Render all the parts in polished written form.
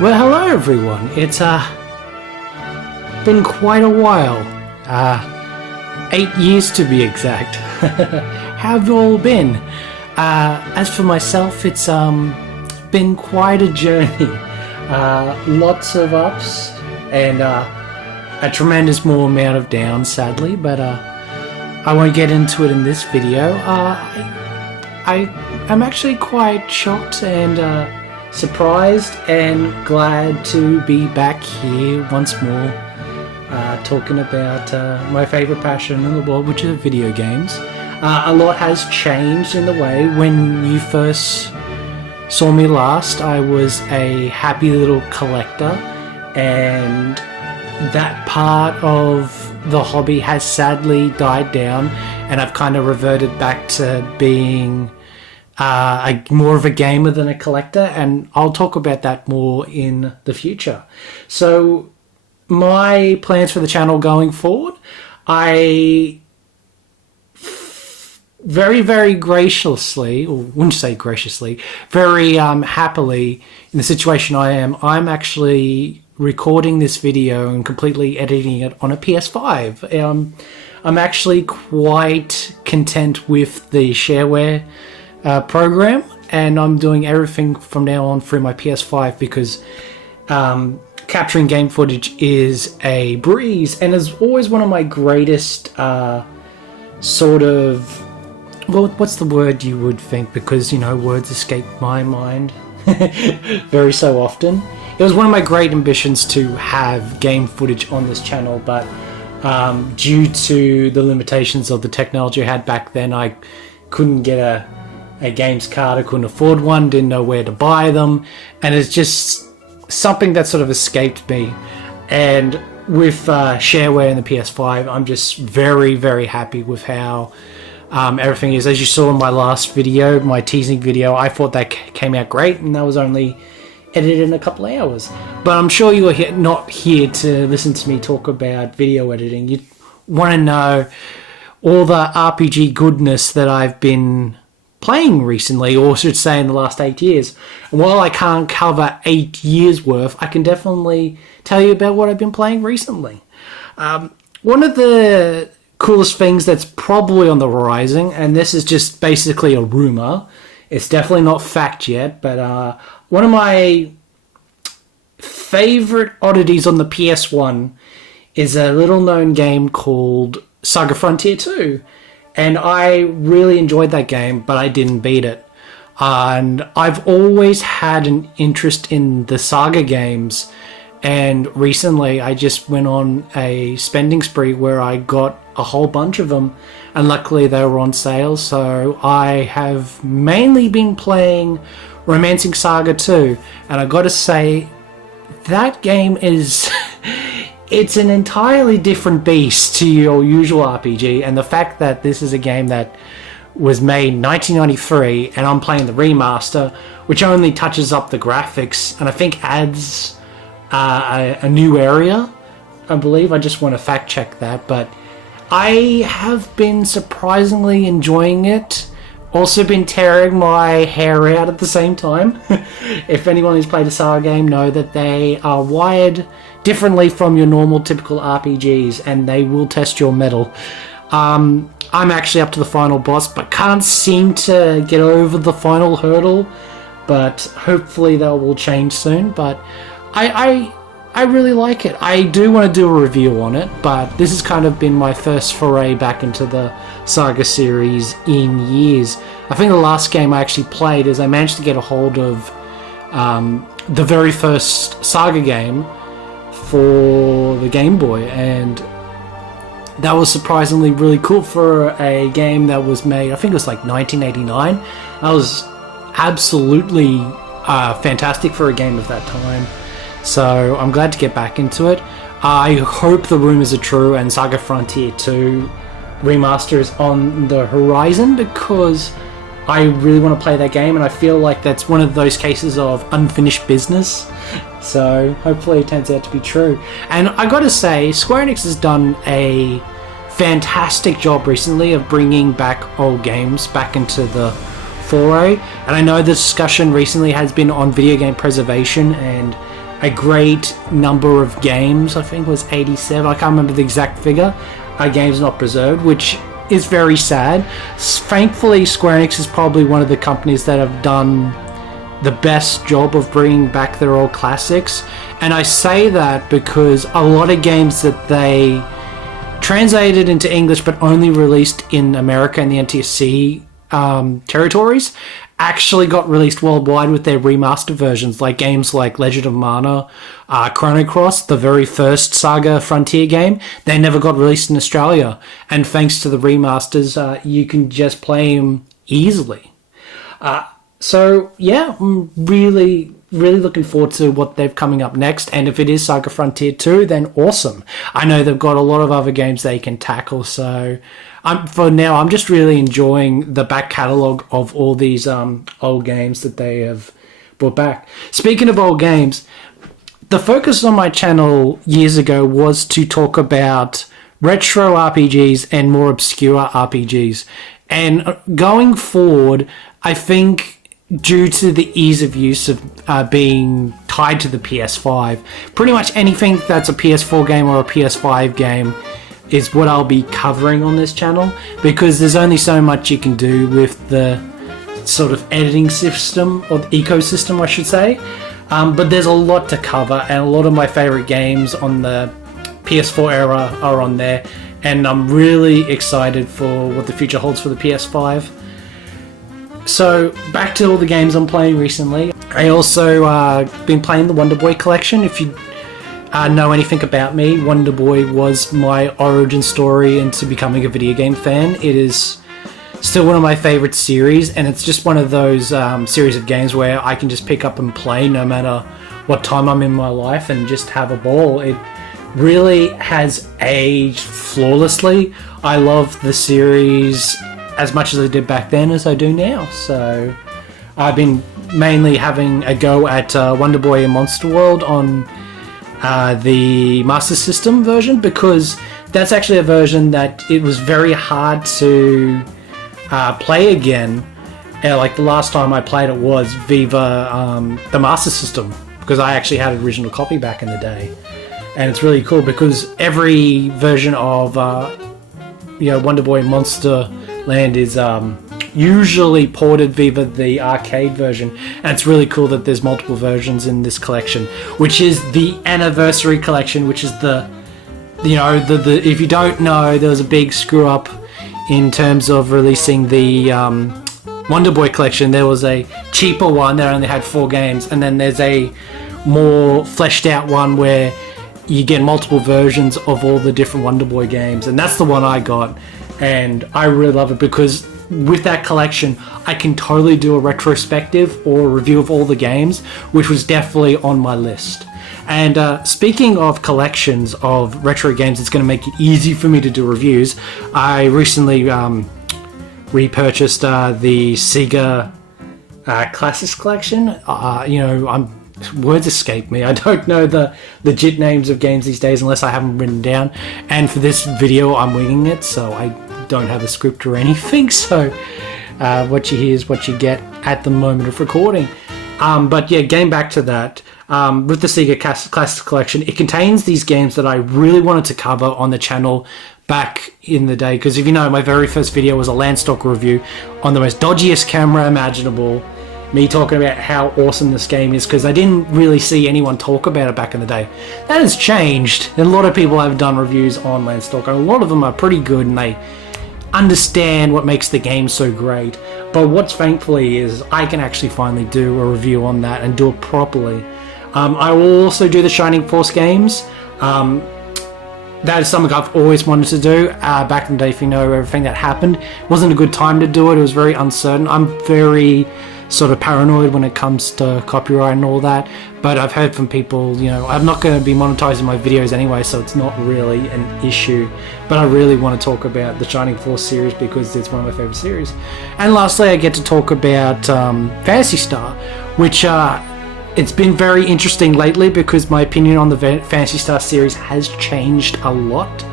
Well, hello everyone. It's been quite a while. 8 years to be exact. How have you all been? As for myself, it's been quite a journey. Lots of ups and a tremendous more amount of downs, sadly, but I won't get into it in this video. I'm actually quite shocked and surprised and glad to be back here once more, talking about my favourite passion in the world, which are video games. A lot has changed in the way. When you first saw me last, I was a happy little collector, and that part of the hobby has sadly died down, and I've kind of reverted back to being more of a gamer than a collector, and I'll talk about that more in the future. So my plans for the channel going forward, I very graciously, or wouldn't say graciously, very happily in the situation I'm actually recording this video and completely editing it on a PS5. I'm actually quite content with the shareware program, and I'm doing everything from now on through my PS5 because capturing game footage is a breeze and is always one of my greatest sort of, well, what's the word you would think, because you know words escape my mind very so often. It was one of my great ambitions to have game footage on this channel, but due to the limitations of the technology I had back then, I couldn't get a games card, I couldn't afford one, didn't know where to buy them, and it's just something that sort of escaped me. And with shareware in the PS5, I'm just very happy with how everything is. As you saw in my last video, my teasing video, I thought that came out great, and that was only edited in a couple of hours. But I'm sure you are not here to listen to me talk about video editing. You want to know all the RPG goodness that I've been playing recently, or should say in the last 8 years. And while I can't cover 8 years worth, I can definitely tell you about what I've been playing recently. One of the coolest things that's probably on the horizon, and this is just basically a rumor, it's definitely not fact yet, but one of my favorite oddities on the PS1 is a little known game called Saga Frontier 2. And I really enjoyed that game, but I didn't beat it. And I've always had an interest in the Saga games, and recently I just went on a spending spree where I got a whole bunch of them, and luckily they were on sale, so I have mainly been playing Romancing Saga 2, and I gotta say, that game is... it's an entirely different beast to your usual RPG, and the fact that this is a game that was made in 1993 and I'm playing the remaster, which only touches up the graphics and I think adds a new area, I believe. I just want to fact check that, but I have been surprisingly enjoying it. Also been tearing my hair out at the same time. If anyone who's played a Saga game know that they are wired differently from your normal typical RPGs, and they will test your mettle. I'm actually up to the final boss, but can't seem to get over the final hurdle, but hopefully that will change soon. But I really like it. I do want to do a review on it, but this has kind of been my first foray back into the Saga series in years. I think the last game I actually played is I managed to get a hold of the very first Saga game for the Game Boy, and that was surprisingly really cool for a game that was made, I think it was like 1989. That was absolutely fantastic for a game of that time. So I'm glad to get back into it. I hope the rumors are true and Saga Frontier 2 remaster is on the horizon, because I really want to play that game, and I feel like that's one of those cases of unfinished business. So hopefully it turns out to be true. And I gotta say, Square Enix has done a fantastic job recently of bringing back old games back into the foray. And I know the discussion recently has been on video game preservation and a great number of games. I think it was 87. I can't remember the exact figure. Games not preserved, which is very sad. Thankfully, Square Enix is probably one of the companies that have done the best job of bringing back their old classics. And I say that because a lot of games that they translated into English but only released in America and the NTSC territories actually got released worldwide with their remastered versions, like games like Legend of Mana, Chrono Cross, the very first Saga Frontier game. They never got released in Australia, and thanks to the remasters, you can just play them easily. So yeah, I'm really looking forward to what they've coming up next, and if it is Saga Frontier 2, then awesome. I know they've got a lot of other games they can tackle, so for now, I'm just really enjoying the back catalogue of all these old games that they have brought back. Speaking of old games, the focus on my channel years ago was to talk about retro RPGs and more obscure RPGs. And going forward, I think due to the ease of use of being tied to the PS5, pretty much anything that's a PS4 game or a PS5 game is what I'll be covering on this channel, because there's only so much you can do with the sort of editing system, or the ecosystem I should say, but there's a lot to cover, and a lot of my favourite games on the PS4 era are on there, and I'm really excited for what the future holds for the PS5. So back to all the games I'm playing recently. I also been playing the Wonderboy Collection. If you know anything about me, Wonderboy was my origin story into becoming a video game fan. It is still one of my favorite series, and it's just one of those series of games where I can just pick up and play no matter what time I'm in my life and just have a ball. It really has aged flawlessly. I love the series as much as I did back then as I do now, so I've been mainly having a go at Wonderboy and Monster World on the Master System version, because that's actually a version that it was very hard to play again. Like the last time I played it was Viva the Master System, because I actually had an original copy back in the day. And it's really cool because every version of Wonderboy Monster Land is usually ported Viva the arcade version, and it's really cool that there's multiple versions in this collection, which is the anniversary collection, which is the if you don't know, there was a big screw up in terms of releasing the Wonderboy Collection. There was a cheaper one that only had 4 games, and then there's a more fleshed out one where you get multiple versions of all the different Wonderboy games, and that's the one I got, and I really love it because with that collection I can totally do a retrospective or a review of all the games, which was definitely on my list. And speaking of collections of retro games, it's going to make it easy for me to do reviews. I recently repurchased the Sega Classics Collection. Words escape me. I don't know the legit names of games these days unless I have them written down. And for this video, I'm winging it, so I don't have a script or anything. So what you hear is what you get at the moment of recording. But yeah, getting back to that, with the Sega Classics Collection, it contains these games that I really wanted to cover on the channel back in the day. Because if you know, my very first video was a Landstalker review on the most dodgiest camera imaginable. Me talking about how awesome this game is, because I didn't really see anyone talk about it back in the day. That has changed. A lot of people have done reviews on Landstalker. A lot of them are pretty good and they understand what makes the game so great. But what's thankfully is I can actually finally do a review on that and do it properly. I will also do the Shining Force games. That is something I've always wanted to do. Back in the day, if you know everything that happened, it wasn't a good time to do it. It was very uncertain. I'm very sort of paranoid when it comes to copyright and all that, but I've heard from people, I'm not going to be monetizing my videos anyway, so it's not really an issue. But I really want to talk about the Shining Force series because it's one of my favorite series. And lastly, I get to talk about Phantasy Star, which it's been very interesting lately because my opinion on the Phantasy Star series has changed a lot.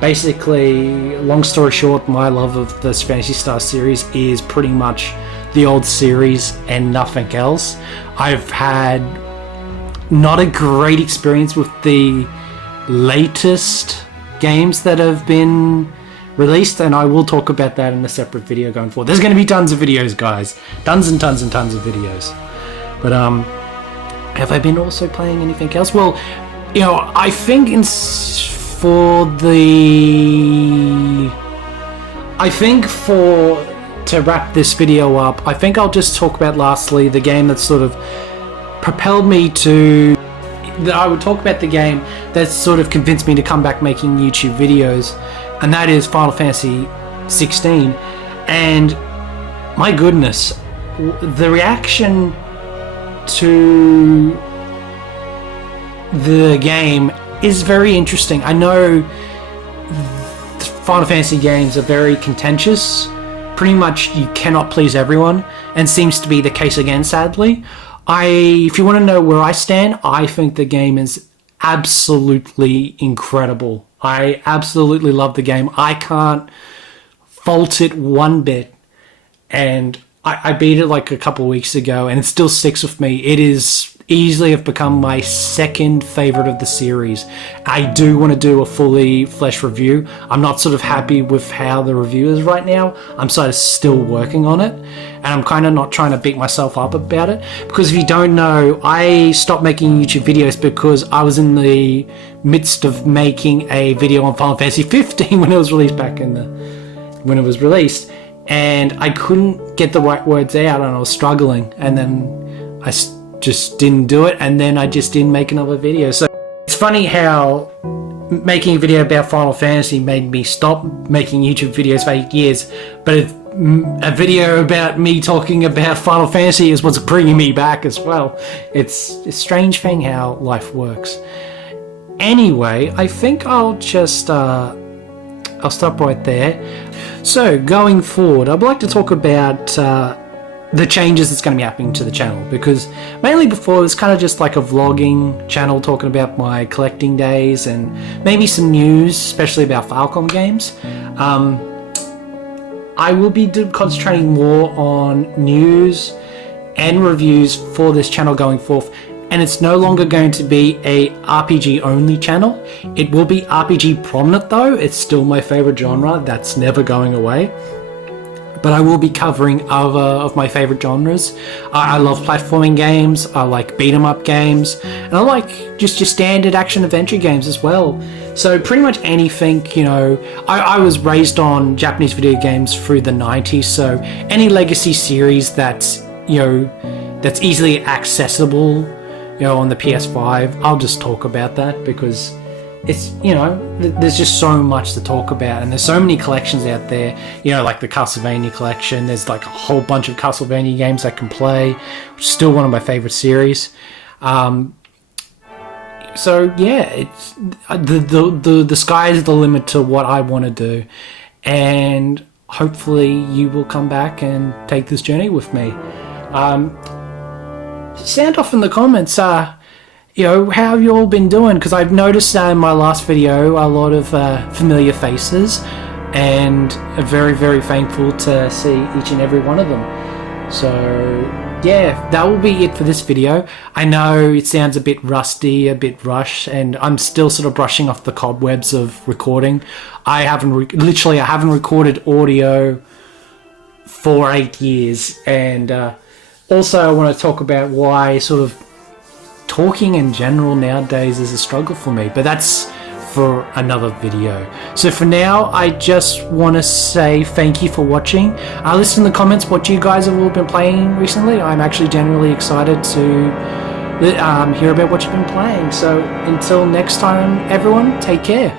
Basically, long story short, my love of this Phantasy Star series is pretty much the old series and nothing else. I've had not a great experience with the latest games that have been released, and I will talk about that in a separate video going forward. There's going to be tons of videos, guys. Tons and tons and tons of videos. But have I been also playing anything else? Well, you know, I think to wrap this video up, I think I'll just talk about lastly the game that sort of propelled me to... I would talk about the game that sort of convinced me to come back making YouTube videos, and that is Final Fantasy 16. And my goodness, the reaction to the game is very interesting. I know Final Fantasy games are very contentious. Pretty much you cannot please everyone, and seems to be the case again, sadly. If you want to know where I stand, I think the game is absolutely incredible. I absolutely love the game. I can't fault it one bit. And I beat it like a couple of weeks ago, and it still sticks with me. It is easily have become my second favorite of the series. I do want to do a fully fleshed review. I'm not sort of happy with how the review is right now. I'm sort of still working on it, and I'm kind of not trying to beat myself up about it, because if you don't know, I stopped making YouTube videos because I was in the midst of making a video on Final Fantasy 15 when it was released when it was released, and I couldn't get the right words out, and I was struggling, and then I just didn't do it, and then I just didn't make another video. So it's funny how making a video about Final Fantasy made me stop making YouTube videos for 8 years, but a video about me talking about Final Fantasy is what's bringing me back as well. It's a strange thing how life works. Anyway, I think I'll just I'll stop right there. So going forward, I'd like to talk about the changes that's going to be happening to the channel, because mainly before it was kind of just like a vlogging channel talking about my collecting days and maybe some news, especially about Falcom games. I will be concentrating more on news and reviews for this channel going forth, and it's no longer going to be a RPG only channel. It will be RPG prominent though. It's still my favorite genre. That's never going away. But I will be covering other of my favorite genres. I love platforming games, I like beat 'em up games, and I like just your standard action adventure games as well. So pretty much anything, you know, I was raised on Japanese video games through the 90s, so any legacy series that's, you know, that's easily accessible, you know, on the PS5, I'll just talk about that, because it's, you know, there's just so much to talk about, and there's so many collections out there, you know, like the Castlevania collection. There's like a whole bunch of Castlevania games I can play, which is still one of my favorite series. So yeah, it's the sky is the limit to what I want to do, and hopefully you will come back and take this journey with me. Sound off in the comments, you know, how have you all been doing? Because I've noticed in my last video a lot of familiar faces, and I'm very, very thankful to see each and every one of them. So yeah, that will be it for this video. I know it sounds a bit rusty, a bit rushed, and I'm still sort of brushing off the cobwebs of recording. I haven't recorded audio for 8 years, and also I want to talk about why sort of talking in general nowadays is a struggle for me, but that's for another video. So for now, I just want to say thank you for watching. Listen in the comments what you guys have all been playing recently. I'm actually generally excited to hear about what you've been playing. So until next time, everyone, take care.